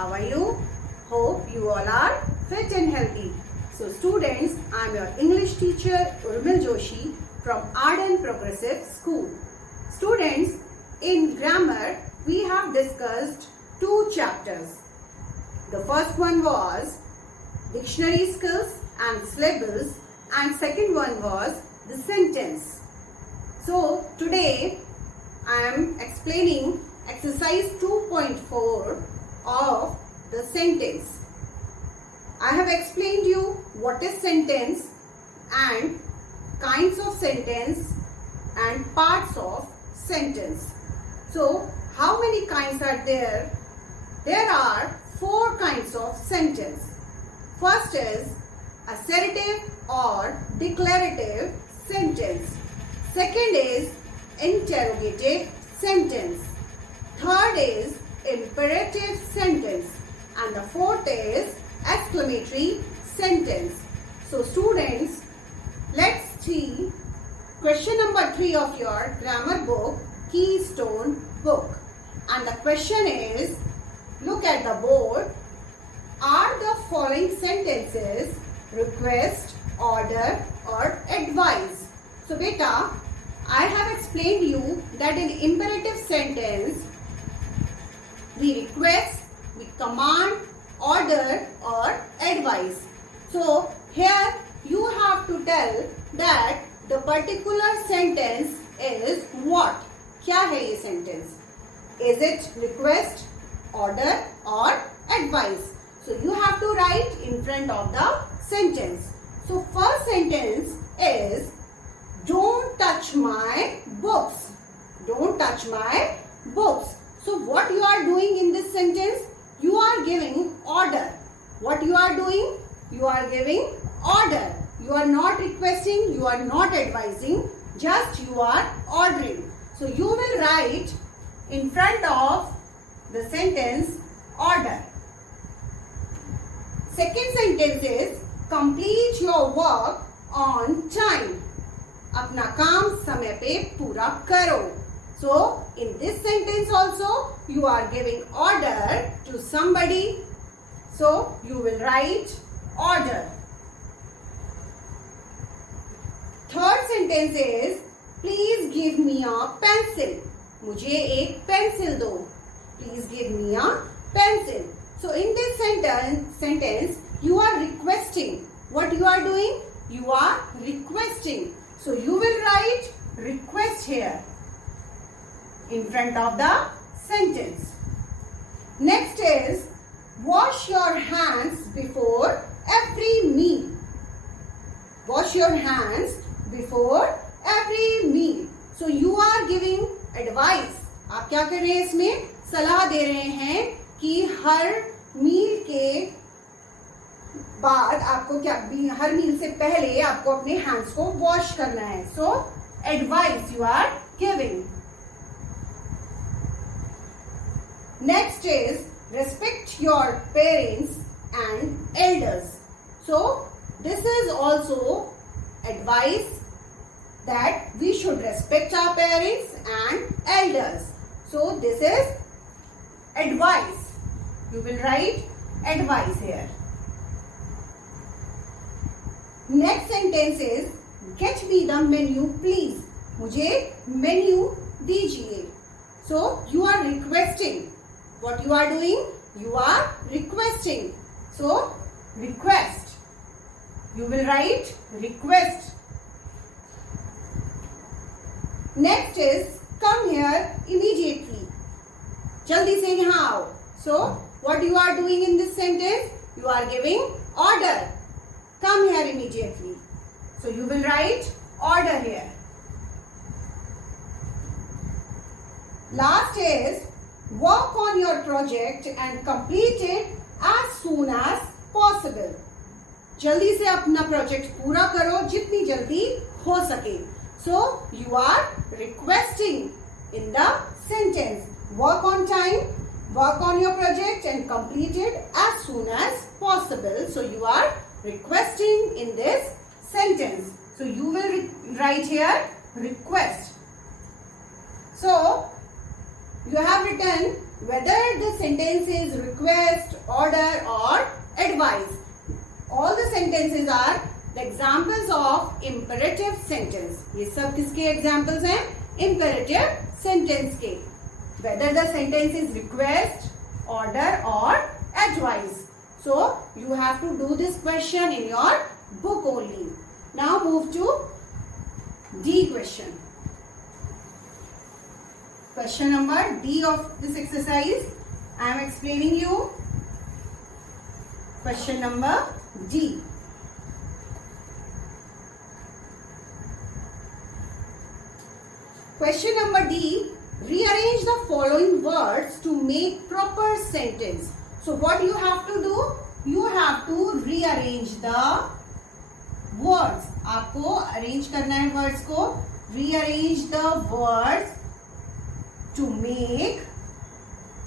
How are you? Hope you all are fit and healthy. So students, I am your English teacher Urmil Joshi from Arden Progressive School. Students, in grammar we have discussed two chapters. The first one was dictionary skills and syllables, and second one was the sentence. So today I am explaining exercise 2.4 of the sentence. I have explained you what is sentence and kinds of sentence and parts of sentence. So how many kinds are there? There are 4 kinds of sentence. First is assertive or declarative sentence. Second is interrogative sentence. Third is imperative sentence. And the fourth is exclamatory sentence. So students, let's see question number 3 of your grammar book, Keystone book. And the question is, look at the board. Are the following sentences request, order or advice? So beta, I have explained you that in imperative sentence we request, we command, order or advise. So here you have to tell that the particular sentence is what? क्या है ये sentence? Is it request, order or advice? So you have to write in front of the sentence. So first sentence is don't touch my books. Don't touch my books. So what you are doing in this sentence? You are giving order. What you are doing? You are giving order. You are not requesting, you are not advising, just you are ordering. So you will write in front of the sentence order. Second sentence is complete your work on time. अपना काम समय पे पूरा करो. So in this sentence also you are giving order to somebody. So you will write order. Third sentence is please give me a pencil. मुझे एक pencil दो. Please give me a pencil. So in this sentence you are requesting. What you are doing? You are requesting. So you will write request here in front of the sentence. Next is wash your hands before every meal. Wash your hands before every meal. So you are giving advice. आप क्या कर रहे हैं इसमें? सलाह दे रहे हैं कि हर मील के बाद आपको क्या, हर मील से पहले आपको अपने हैंड्स को वॉश करना है. So advice you are giving. Next is respect your parents and elders. So this is also advice that we should respect our parents and elders. So this is advice. You will write advice here. Next sentence is get me the menu please. मुझे menu दीजिए. So you are requesting. What you are doing? You are requesting. So request. You will write request. Next is come here immediately. जल्दी से यहाँ आओ. So what you are doing in this sentence? You are giving order. Come here immediately. So you will write order here. Last is work on your project and complete it as soon as possible. जल्दी से अपना project पूरा करो जितनी जल्दी हो सके. So you are requesting in the sentence. Work on time, work on your project and complete it as soon as possible. So you are requesting in this sentence. So you will write here request. So you have written whether the sentence is request, order or advice. All the sentences are the examples of imperative sentence. ये सब किसके examples हैं? Imperative sentence के. Whether the sentence is request, order or advice. So you have to do this question in your book only. Now move to D question. Question number D of this exercise. I am explaining you. Question number D. Question number D. Rearrange the following words to make proper sentence. So what you have to do? You have to rearrange the words. आपको arrange करना है words को. Rearrange the words to make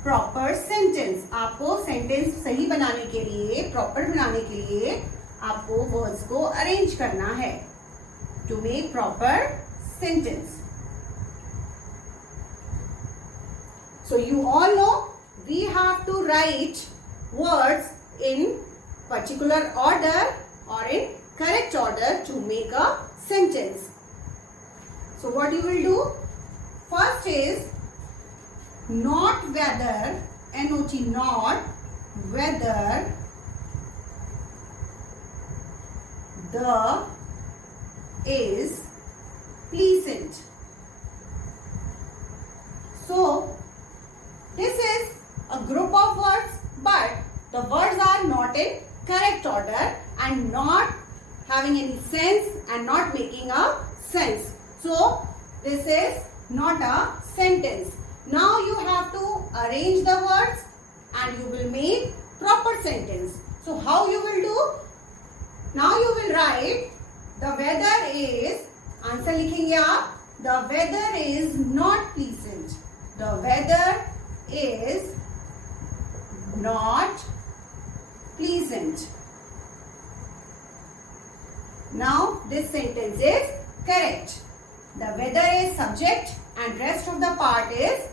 proper sentence. आपको sentence सही बनाने के लिए, proper बनाने के लिए आपको words को arrange करना है. To make proper sentence. So you all know we have to write words in particular order or in correct order to make a sentence. So what you will do? First is not whether, N-O-T, not whether the is pleasant. So this is a group of words, but the words are not in correct order and not having any sense and not making a sense. So this is not a sentence. Now you have to arrange the words and you will make proper sentence. So how you will do? Now you will write the weather is, answer लिखेंगे आप, the weather is not pleasant. The weather is not pleasant. Now this sentence is correct. The weather is subject and rest of the part is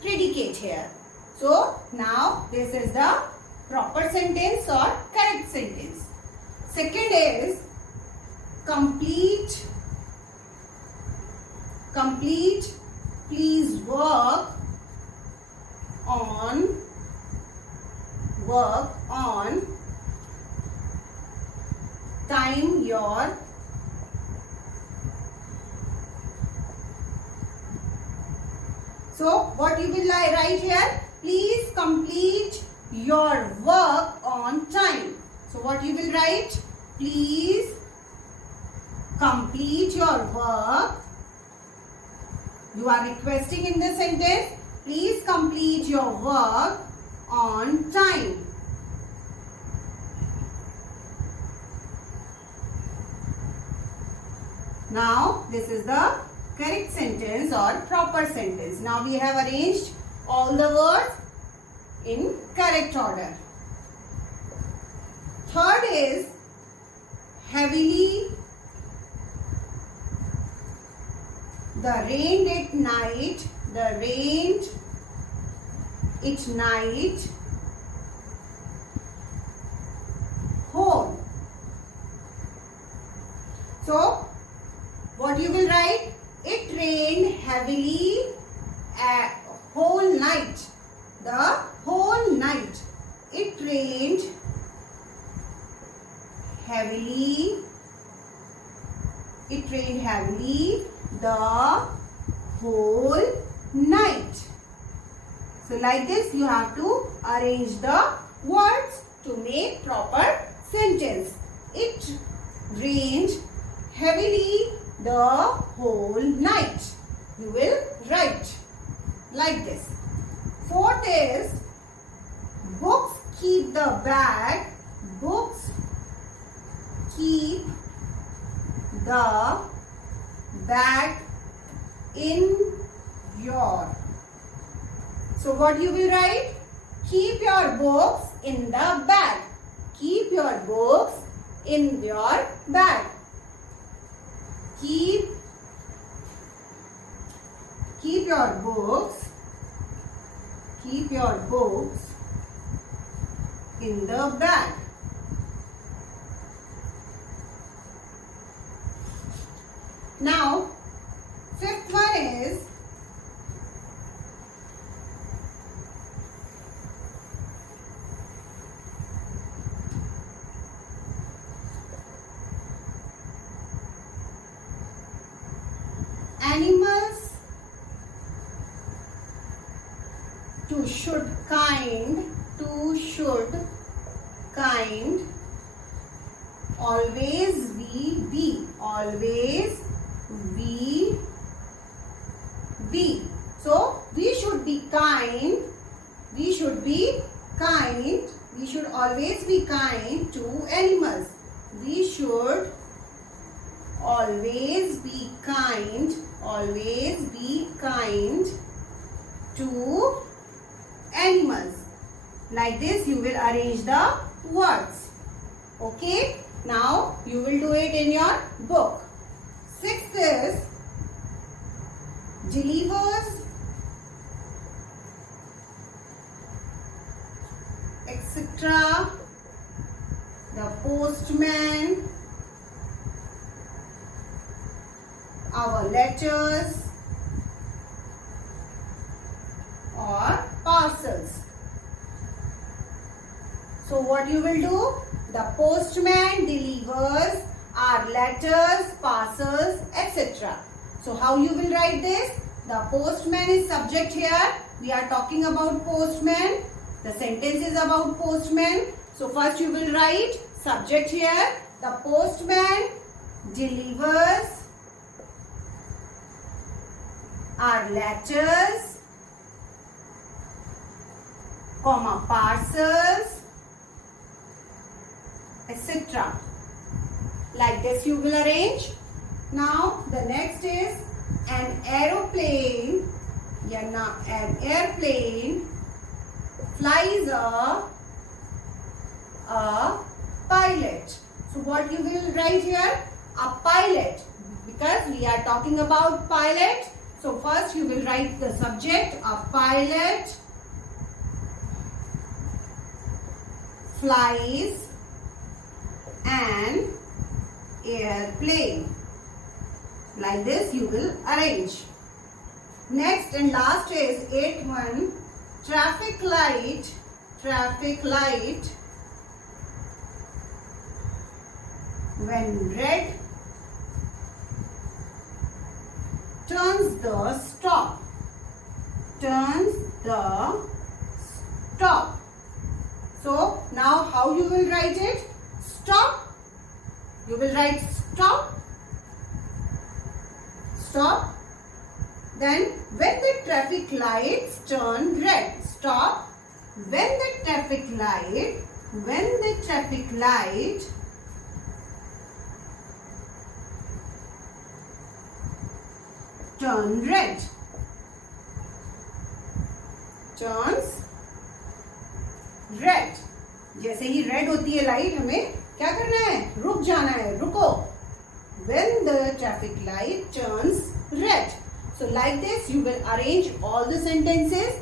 predicate here. So now this is the proper sentence or correct sentence. Second is complete. Please work on time your So what you will write here? Please complete your work on time. So what you will write? Please complete your work. You are requesting in this sentence. Please complete your work on time. Now this is the correct sentence or proper sentence. Now we have arranged all the words in correct order. Third is heavily. The rained at night. The rained at night. Home. So what you will write? It rained heavily a whole night. The whole night. It rained heavily. It rained heavily the whole night. So like this you have to arrange the words to make proper sentence. It rained heavily the whole night. You will write like this. Fourth is books keep the bag. Books keep the bag in your. So what you will write? Keep your books in the bag. Keep your books in your bag. Keep your books keep your books in the bag. Now, fifth one is animals to should kind always we be. So we should be kind, we should always be kind to animals. We should always be kind to animals. Like this you will arrange the words. Okay, now you will do it in your book. Sixth is delivers etc. The postman our letters or parcels. So what you will do? The postman delivers our letters, parcels, etc. So how you will write this? The postman is subject here. We are talking about postman. The sentence is about postman. So first you will write subject here. The postman delivers our letters, comma, parcels, etc. Like this you will arrange. Now the next is an aeroplane. An airplane flies a pilot. So what you will write here? A pilot, because we are talking about pilot. So first you will write the subject. A pilot flies an airplane. Like this you will arrange. Next and last is 8-1. Traffic light when red turns the stop. So now how you will write it? Stop. You will write stop. Then when the traffic lights turn red. Stop. When the traffic light turn red. Turns red. जैसे ही red होती है light, हमें क्या करना है? रुक जाना है, रुको. When the traffic light turns red. So like this you will arrange all the sentences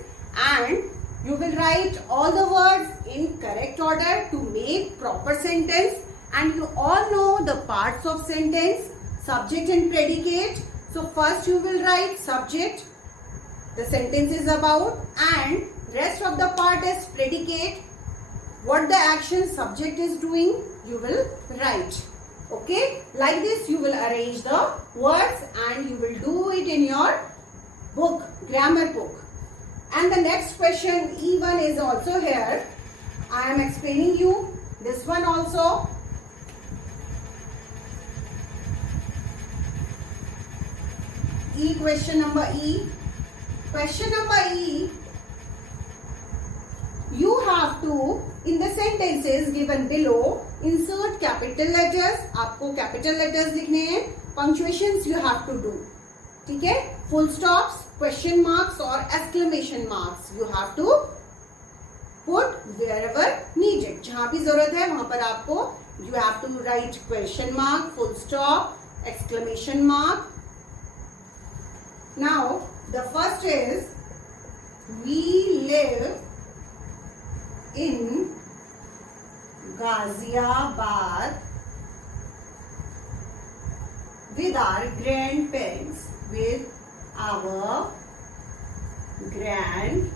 and you will write all the words in correct order to make proper sentence. And you all know the parts of sentence, subject and predicate. So first you will write subject, the sentence is about, and rest of the part is predicate. What the action subject is doing, you will write. Okay, like this you will arrange the words and you will do it in your book, grammar book. And the next question, E1 is also here. I am explaining you this one also. Question number E. Question number E. You have to, in the sentences given below, insert capital letters. आपको capital letters लिखने हैं. Punctuations you have to do. ठीक है? Full stops, question marks or exclamation marks you have to put wherever needed. जहाँ भी जरूरत है वहाँ पर आपको you have to write question mark, full stop, exclamation mark. Now the first is We live in Ghaziabad with our grandparents. With our grandparents.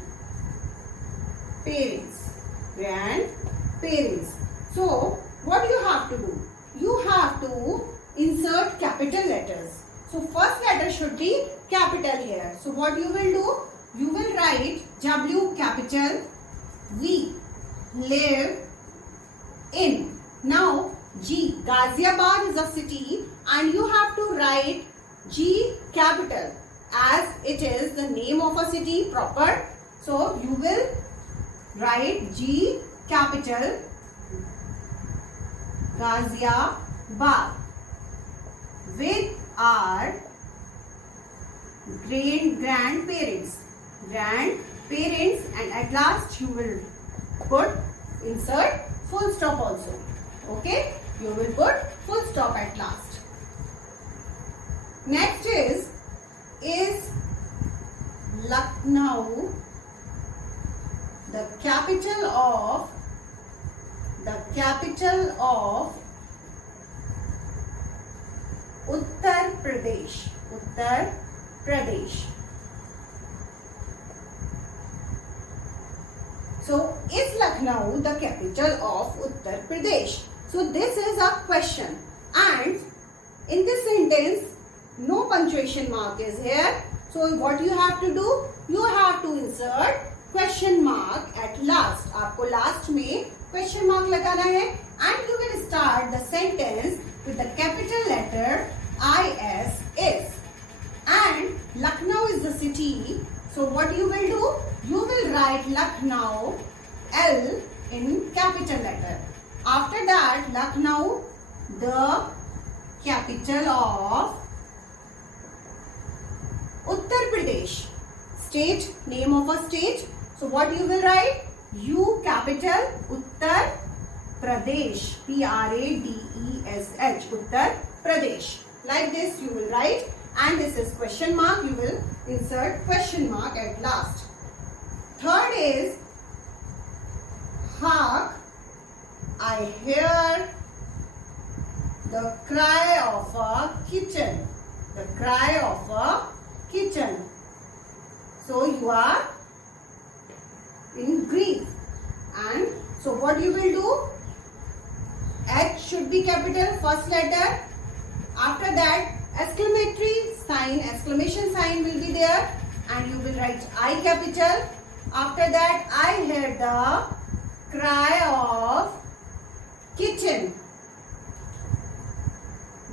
So, what do you have to do? You have to insert capital letters. So, first letter should be capital here. So, what you will do? You will write W capital V. Live in. Now, G. Ghaziabad is a city and you have to write G capital as it is the name of a city proper. So, you will write G capital Ghaziabad with our grandparents, and at last you will put insert full stop also. Okay, you will put full stop at last. Next is Lucknow the capital of Uttar Pradesh. So, is Lucknow the capital of Uttar Pradesh? So, this is a question, and in this sentence, no punctuation mark is here. So, what you have to do? You have to insert question mark at last. आपको last में question mark लगाना है, and you will start the sentence with the capital letter is. And Lucknow is the city. So, what you will do? You will write Lucknow L in capital letter. After that, Lucknow, the capital of Uttar Pradesh. State, name of a state. So, what you will write? U capital Uttar Pradesh. Pradesh. Uttar Pradesh. Like this you will write, and this is question mark. You will insert question mark at last. Third is hark, I hear the cry of a kitten. The cry of a kitten. So you are in grief. And so what you will do? H should be capital, first letter. After that, exclamation sign will be there, and you will write I capital. After that, I hear the cry of kitten.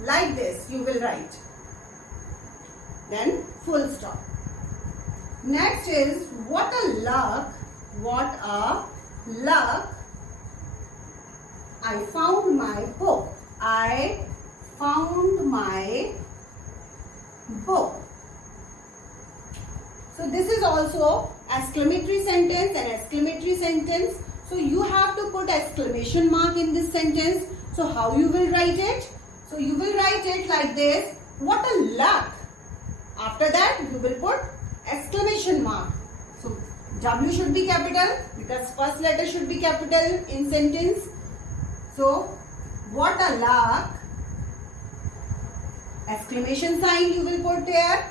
Like this you will write. Then full stop. Next is what a luck. I found my book. I found my book. So this is also exclamatory sentence and exclamatory sentence. So you have to put exclamation mark in this sentence. So how you will write it? So you will write it like this. What a luck. After that you will put exclamation mark. So W should be capital because first letter should be capital in sentence. So what a luck. Exclamation sign you will put there.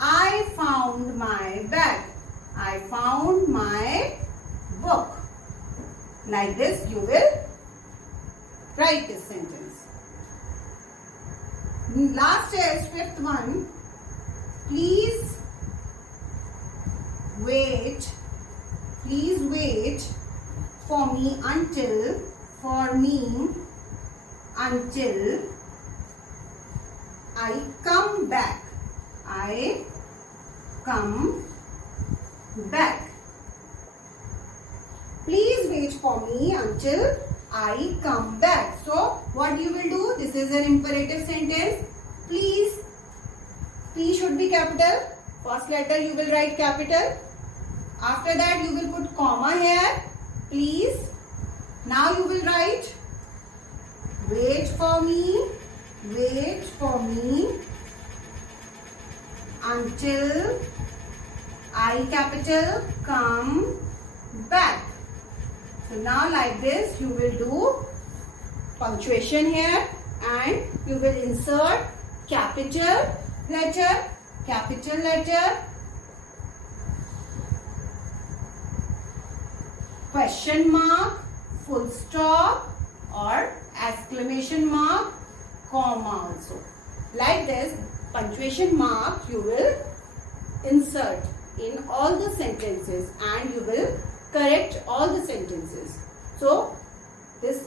I found my bag. I found my book. Like this you will write this sentence. Last is fifth one. Please wait for me until I come back. I come back. Please wait for me until I come back. So, what you will do? This is an imperative sentence. Please. P should be capital. First letter you will write capital. After that you will put comma here. Please. Now you will write wait for me until I capital, come back. So now like this you will do punctuation here and you will insert capital letter, question mark, full stop or exclamation mark, comma also. Like this punctuation mark you will insert in all the sentences and you will correct all the sentences. So this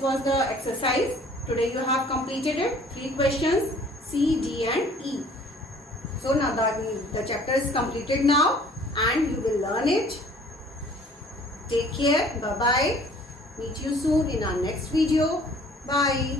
was the exercise. Today you have completed it. 3 questions, C, D and E. So now the chapter is completed now and you will learn it. Take care. Bye bye. Meet you soon in our next video. Bye.